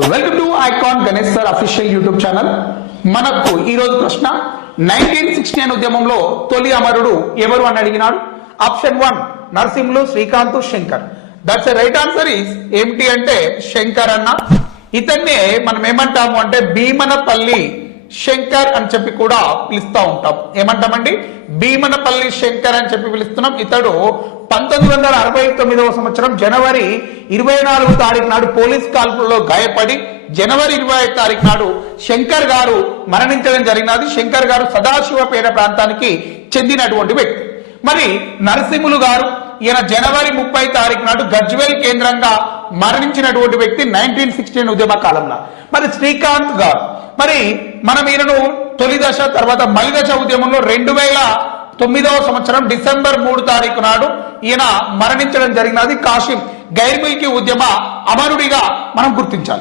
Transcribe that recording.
Welcome to icon Ganesh sir official YouTube channel. మనకు ఈ రోజు ప్రశ్న 1969 ఉద్యమంలో తొలి అమరుడు ఎవరు అని అడిగినాడు. Option 1 Narasimhulu, Srikanth, Shankar. That's right answer is ఏమిటి అంటే శంకర్ అన్న. ఇతన్నే మనం ఏమంటాము అంటే భీమనపల్లి శంకర్ అని చెప్పి కూడా పిలుస్తూ ఉంటాం. ఏమంటామండి? భీమనపల్లి శంకర్ అని చెప్పి పిలుస్తున్నాం. ఇతడు 1969వ సంవత్సరం జనవరి 24వ తారీఖు నాడు పోలీస్ కాల్పుల్లో గాయపడి జనవరి 25వ తారీఖు నాడు శంకర్ గారు మరణించడం జరిగినది. శంకర్ గారు సదాశివపేట ప్రాంతానికి చెందినటువంటి వ్యక్తి. మరి నరసింహులు గారు ఈయన జనవరి 30వ తారీఖు నాడు గజ్వేల్ కేంద్రంగా మరణించినటువంటి వ్యక్తి 1969 ఉద్యమ కాలంలో. మరి శ్రీకాంత్ గారు మరి మనం ఈయనను తొలి దశ తర్వాత మలి దశ ఉద్యమంలో 2009వ సంవత్సరం డిసెంబర్ 3 తారీఖు నాడు ఈయన మరణించడం జరిగినది. కాశీం గైర్ మిల్కీ ఉద్యమ అమరుడిగా మనం గుర్తించాలి.